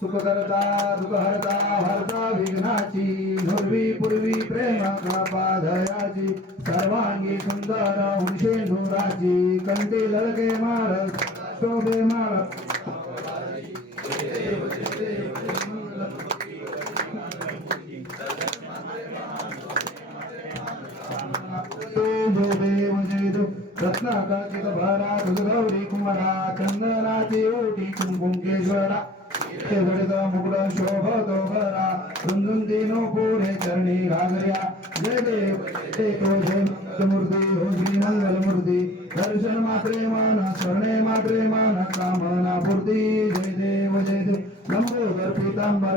सुख करता दुःख हरता, विघ्नाची नुर्वी पूर्वी, प्रेम पाधयाची सर्वांगी सुंदर उंशे नुराची कंठी लडके माळ शोभे देव जयदु रत्नाकाचित भरा गौरी कुमारा, चंदनाची ओटी कुंकुंकेश्वरा केवढित मुकुट शोभतो भरा रुंदुन दिनो पुढे चरणी घागऱ्या जय देव जय तो जय मूर्ती हो श्री मंगल मूर्ती दर्शन मात्रे मान स्मरणे मात्रे मान कामना पूर्ती। जय देव जय देव। लंबोदर पीतांबर